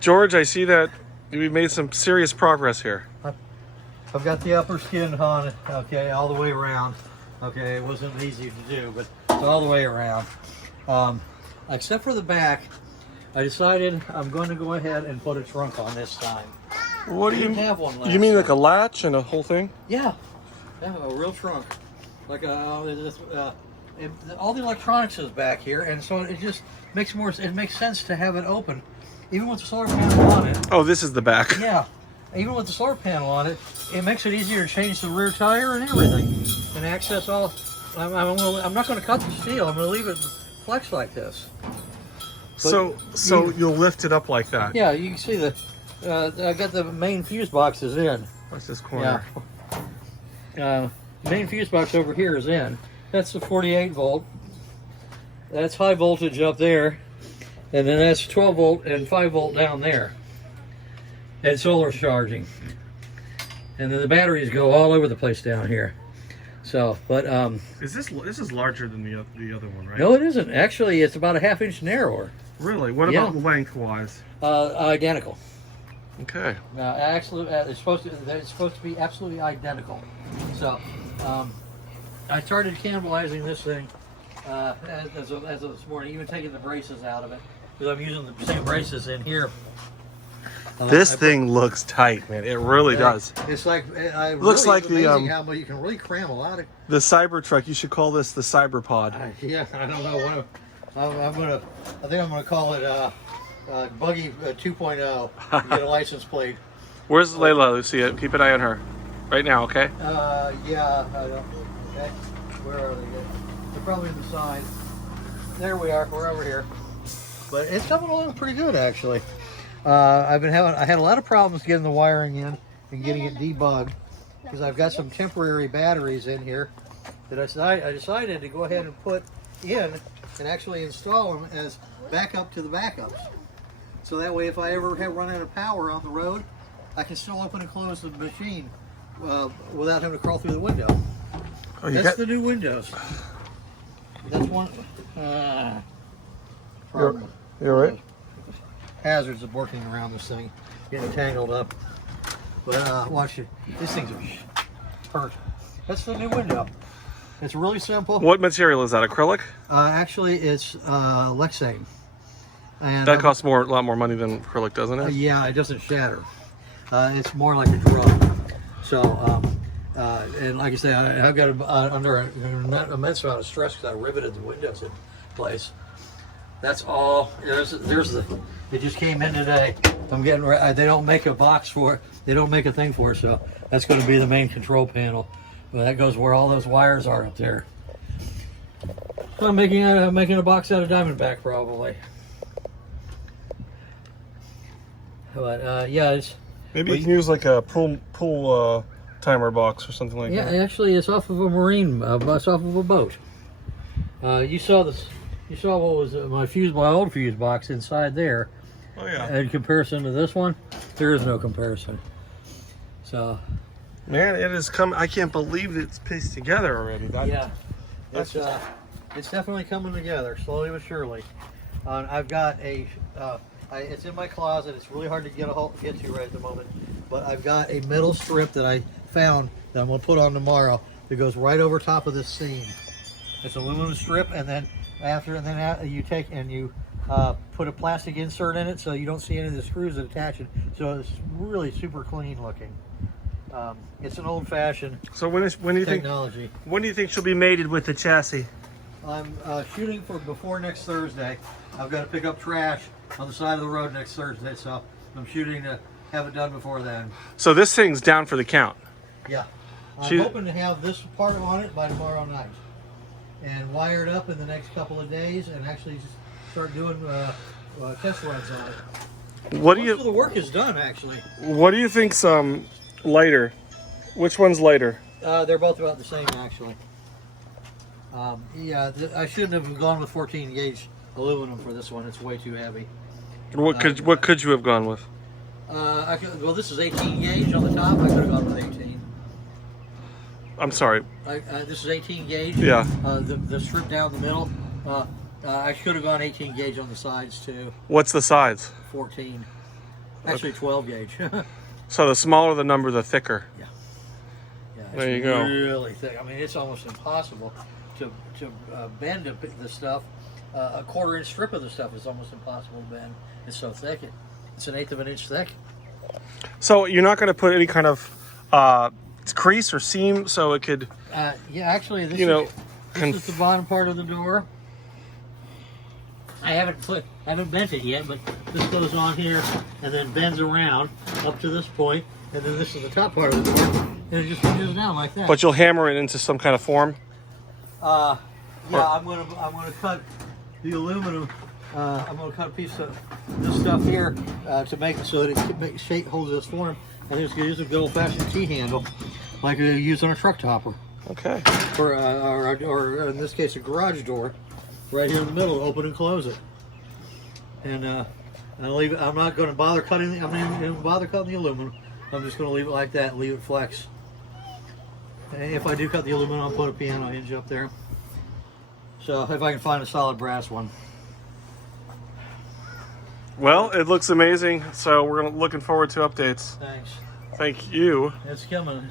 George, I see that we made some serious progress here. I've got the upper skin on it, okay, all the way around. Okay, it wasn't easy to do, but it's all the way around. Except for the back, I decided I'm going to go ahead and put a trunk on this time. What do you have one last You mean like a time. latch and a whole thing? Yeah, a real trunk. Like all the electronics is back here, and so it just makes it makes sense to have it open, even with the solar panel on it. Oh, this is the back. Yeah, even with the solar panel on it, it makes it easier to change the rear tire and everything, and access all. I'm not going to cut the steel. I'm going to leave it flex like this. So you'll lift it up like that. Yeah, you can see I got the main fuse boxes in. What's this corner? Yeah. Main fuse box over here is in. That's the 48 volt. That's high voltage up there, and then that's 12 volt and 5 volt down there. And solar charging. And then the batteries go all over the place down here. So, but this is larger than the other one, right? no, it isn't. Actually, it's about a ½ inch narrower. Really? What about lengthwise? Identical. Okay. Actually, it's supposed to be absolutely identical. So, I started cannibalizing this thing as of this morning, even taking the braces out of it, because I'm using the same braces in here. This thing looks tight, man. It really does. It's like Looks like the how much you can really cram a lot of. The Cybertruck. You should call this the Cyberpod. Yeah, I don't know. I think I'm gonna call it Buggy 2.0. Get a license plate. Where's Layla, Lucia? Keep an eye on her. Right now, okay? Yeah. I don't. Okay. Where are they? They're probably in the side. There we are. We're over here. But it's coming along pretty good, actually. I had a lot of problems getting the wiring in and getting it debugged, because I've got some temporary batteries in here that I decided to go ahead and put in and actually install them as backup to the backups. So that way, if I ever run out of power on the road, I can still open and close the machine without having to crawl through the window. Oh, That's the new windows. That's one. You're right. Hazards of working around this thing, getting tangled up. But watch it. This thing's hurt. That's the new window. It's really simple. What material is that? Acrylic? Actually, it's Lexane. And That costs a lot more money than acrylic, doesn't it? yeah, it doesn't shatter. It's more like a drum. So, and like I say, I've got under an immense amount of stress because I riveted the windows in place. That's all. There's it just came in today. I'm getting. They don't make a box for it. They don't make a thing for it. So that's going to be the main control panel. Well, that goes where all those wires are up there. So I'm making a box out of Diamondback probably. But yeah, it's. Maybe you can use like a pool timer box or something like that. Yeah, actually, it's off of a marine. It's off of a boat. You saw this. You saw what was my old fuse box inside there. Oh yeah. In comparison to this one, there is no comparison. So. Man, it has come. I can't believe it's pieced together already. Yeah. It's definitely coming together slowly but surely. I've got it's in my closet. It's really hard to get to right at the moment. But I've got a metal strip that I found that I'm going to put on tomorrow that goes right over top of this seam. It's an aluminum strip, and then you take and you put a plastic insert in it so you don't see any of the screws that attach it. So it's really super clean looking. It's an old-fashioned technology. When do you think she'll be mated with the chassis? I'm shooting for before next Thursday. I've got to pick up trash on the side of the road next Thursday, so I'm shooting to have it done before then. So this thing's down for the count. Yeah. I'm hoping to have this part on it by tomorrow night and wire it up in the next couple of days and actually just start doing test runs on it. Most of the work is done, actually. What do you think's lighter? Which one's lighter? They're both about the same, actually. Yeah, I shouldn't have gone with 14 gauge aluminum for this one. It's way too heavy. What could you have gone with? Well, this is 18 gauge on the top. I could have gone with 18. I'm sorry. This is 18 gauge. Yeah. The strip down the middle. I should have gone 18 gauge on the sides too. What's the size? 14. Actually, 12 gauge. So the smaller the number, the thicker. Yeah, it's There you go. really thick. I mean, it's almost impossible to bend the stuff. A 1/4 inch strip of the stuff is almost impossible to bend. It's so thick. It's 1/8 of an inch thick. So you're not going to put any kind of crease or seam, so it could. Yeah, actually, this is the bottom part of the door. I haven't bent it yet, but this goes on here and then bends around up to this point, and then this is the top part of the door, and it just hinges down like that. But you'll hammer it into some kind of form. Yeah, I'm gonna cut the aluminum. I'm gonna cut a piece of this stuff here to make it so that it holds this form, and just use a good old-fashioned key handle, like you use on a truck topper. Okay. Or in this case, a garage door, right here in the middle, open and close it. And I'll leave it. I'm not going to bother cutting. I'm not even going to bother cutting the aluminum. I'm just going to leave it like that and leave it flex. And if I do cut the aluminum, I'll put a piano hinge up there. So if I can find a solid brass one. Well, it looks amazing. So we're looking forward to updates. Thanks. Thank you. It's coming.